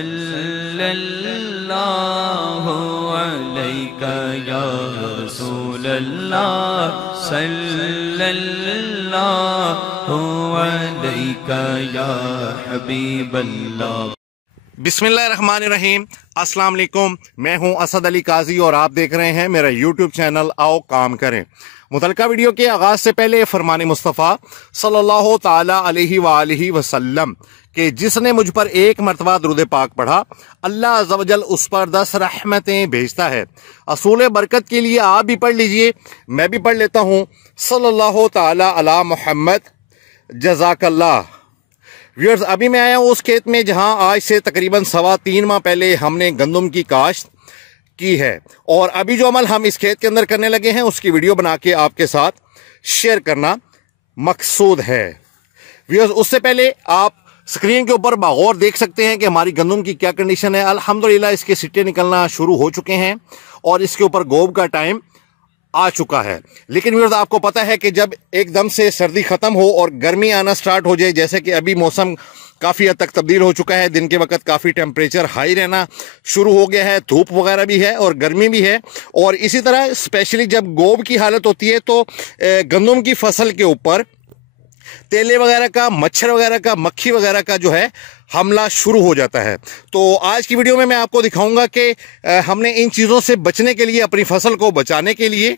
सल्लल्लाहु अलैका या रसूल अल्लाह सल्लल्लाहु अलैका या हबीब अल्लाह। बिस्मिल्लाहिर्रहमानिर्रहीम। अस्सलाम वालेकुम। मैं हूं असद अली काजी और आप देख रहे हैं मेरा यूट्यूब चैनल आओ काम करें। मुतलका वीडियो के आगाज़ से पहले फरमान मुस्तफ़ा सल्लल्लाहु ताला अलैहि वालिहि वसल्लम कि जिसने मुझ पर एक मरतबा दुरूद पाक पढ़ा अल्लाह अज़्ज़ा वजल उस पर 10 रहमतें भेजता है। असूल बरकत के लिए आप भी पढ़ लीजिए, मैं भी पढ़ लेता हूँ। सल्लल्लाहु ताला अला मोहम्मद जज़ाकल्लाह। व्यूअर्स, अभी मैं आया हूँ उस खेत में जहाँ आज से तकरीबन 3.25 माह पहले हमने गंदम की काश्त की है और अभी जो अमल हम इस खेत के अंदर करने लगे हैं उसकी वीडियो बना के आपके साथ शेयर करना मकसूद है। व्यूअर्स, उससे पहले आप स्क्रीन के ऊपर बागौर देख सकते हैं कि हमारी गंदम की क्या कंडीशन है। अल्हम्दुलिल्लाह इसके सिट्टे निकलना शुरू हो चुके हैं और इसके ऊपर गोब का टाइम आ चुका है। लेकिन व्यूअर्स, आपको पता है कि जब एकदम से सर्दी ख़त्म हो और गर्मी आना स्टार्ट हो जाए, जैसे कि अभी मौसम काफ़ी हद तक तब्दील हो चुका है, दिन के वक्त काफ़ी टेम्परेचर हाई रहना शुरू हो गया है, धूप वगैरह भी है और गर्मी भी है। और इसी तरह स्पेशली जब गोब की हालत होती है तो गंदम की फसल के ऊपर तेले वगैरह का, मच्छर वगैरह का, मक्खी वगैरह का जो है हमला शुरू हो जाता है। तो आज की वीडियो में मैं आपको दिखाऊंगा कि हमने इन चीज़ों से बचने के लिए, अपनी फसल को बचाने के लिए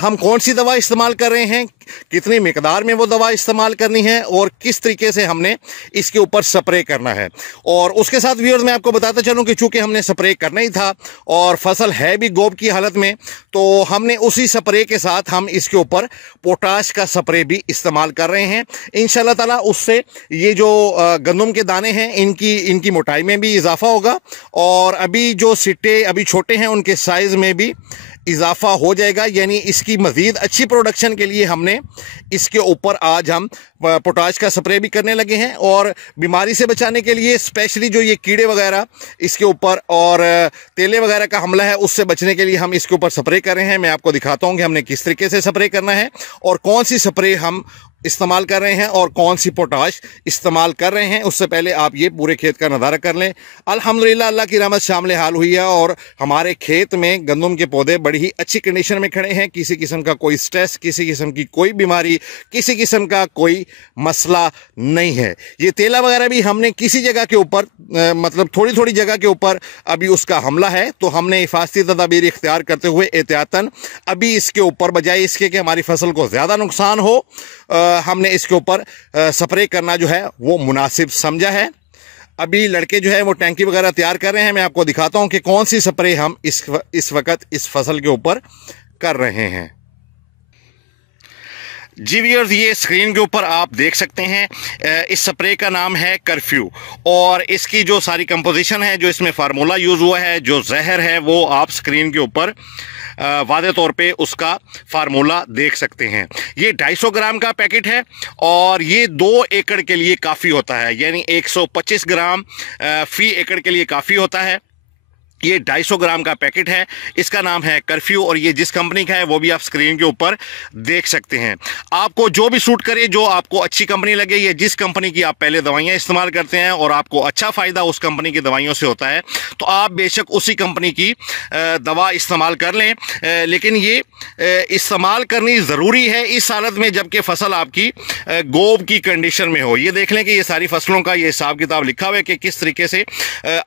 हम कौन सी दवा इस्तेमाल कर रहे हैं, कितनी मिकदार में वो दवा इस्तेमाल करनी है और किस तरीके से हमने इसके ऊपर स्प्रे करना है। और उसके साथ व्यूअर्स मैं आपको बताता चलूं कि चूंकि हमने स्प्रे करना ही था और फसल है भी गोब की हालत में, तो हमने उसी स्प्रे के साथ हम इसके ऊपर पोटाश का स्प्रे भी इस्तेमाल कर रहे हैं। इंशाल्लाह ताला उससे ये जो गंदम के दाने हैं इनकी मोटाई में भी इजाफा होगा और अभी जो सिट्टे अभी छोटे हैं उनके साइज़ में भी इजाफा हो जाएगा। यानी इसकी मज़ीद अच्छी प्रोडक्शन के लिए हमने इसके ऊपर आज हम पोटाश का स्प्रे भी करने लगे हैं और बीमारी से बचाने के लिए स्पेशली जो ये कीड़े वगैरह इसके ऊपर और तेले वगैरह का हमला है उससे बचने के लिए हम इसके ऊपर स्प्रे कर रहे हैं। मैं आपको दिखाता हूँ कि हमने किस तरीके से स्प्रे करना है और कौन सी स्प्रे हम इस्तेमाल कर रहे हैं और कौन सी पोटाश इस्तेमाल कर रहे हैं। उससे पहले आप ये पूरे खेत का नज़ारा कर लें। अल्हम्दुलिल्लाह अल्लाह की रहमत शामिल हाल हुई है और हमारे खेत में गंदम के पौधे बड़ी ही अच्छी कंडीशन में खड़े हैं। किसी किस्म का कोई स्ट्रेस, किसी किस्म की कोई बीमारी, किसी किस्म का कोई मसला नहीं है। ये तेला वगैरह भी हमने किसी जगह के ऊपर मतलब थोड़ी थोड़ी जगह के ऊपर अभी उसका हमला है, तो हमने हिफाजती तदाबीर इख्तियार करते हुए एहतियातन अभी इसके ऊपर बजाय इसके कि हमारी फसल को ज़्यादा नुकसान हो हमने इसके ऊपर स्प्रे करना जो है वो मुनासिब समझा है। अभी लड़के जो है वो टैंकी वगैरह तैयार कर रहे हैं। मैं आपको दिखाता हूं कि कौन सी स्प्रे हम इस वक्त इस फसल के ऊपर कर रहे हैं। जी व्यूअर्स, ये स्क्रीन के ऊपर आप देख सकते हैं इस स्प्रे का नाम है कर्फ्यू और इसकी जो सारी कंपोजिशन है, जो इसमें फार्मूला यूज़ हुआ है, जो जहर है, वो आप स्क्रीन के ऊपर वादे तौर पे उसका फार्मूला देख सकते हैं। ये 250 ग्राम का पैकेट है और ये 2 एकड़ के लिए काफ़ी होता है, यानी 125 ग्राम फी एकड़ के लिए काफ़ी होता है। ये 250 ग्राम का पैकेट है, इसका नाम है कर्फ्यू और ये जिस कंपनी का है वो भी आप स्क्रीन के ऊपर देख सकते हैं। आपको जो भी सूट करे, जो आपको अच्छी कंपनी लगे, या जिस कंपनी की आप पहले दवाइयाँ इस्तेमाल करते हैं और आपको अच्छा फ़ायदा उस कंपनी की दवाइयों से होता है, तो आप बेशक उसी कंपनी की दवा इस्तेमाल कर लें। लेकिन ये इस्तेमाल करनी ज़रूरी है इस हालत में जबकि फसल आपकी गोब की कंडीशन में हो। ये देख लें कि ये सारी फसलों का ये हिसाब किताब लिखा हुआ है कि किस तरीके से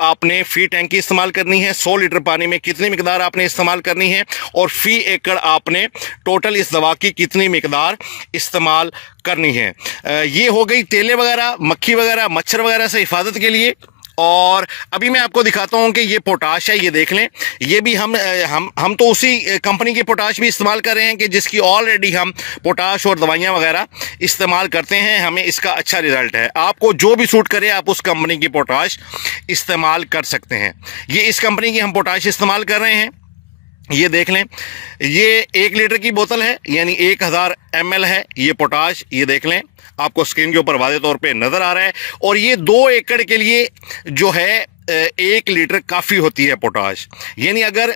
आपने फी टैंकी इस्तेमाल करनी है, 100 लीटर पानी में कितनी मिकदार आपने इस्तेमाल करनी है और फी एकड़ आपने टोटल इस दवा की कितनी मिकदार इस्तेमाल करनी है। ये हो गई तेले वगैरह, मक्खी वगैरह, मच्छर वगैरह से हिफाजत के लिए। और अभी मैं आपको दिखाता हूं कि ये पोटाश है, ये देख लें। ये भी हम तो उसी कंपनी की पोटाश भी इस्तेमाल कर रहे हैं कि जिसकी ऑलरेडी हम पोटाश और दवाइयाँ वगैरह इस्तेमाल करते हैं, हमें इसका अच्छा रिजल्ट है। आपको जो भी सूट करे आप उस कंपनी की पोटाश इस्तेमाल कर सकते हैं। ये इस कंपनी की हम पोटाश इस्तेमाल कर रहे हैं। ये देख लें, ये 1 लीटर की बोतल है, यानी 1000 ml है ये पोटाश। ये देख लें, आपको स्क्रीन के ऊपर वाज़े तौर पे नज़र आ रहा है। और ये 2 एकड़ के लिए जो है 1 लीटर काफ़ी होती है पोटाश। यानी अगर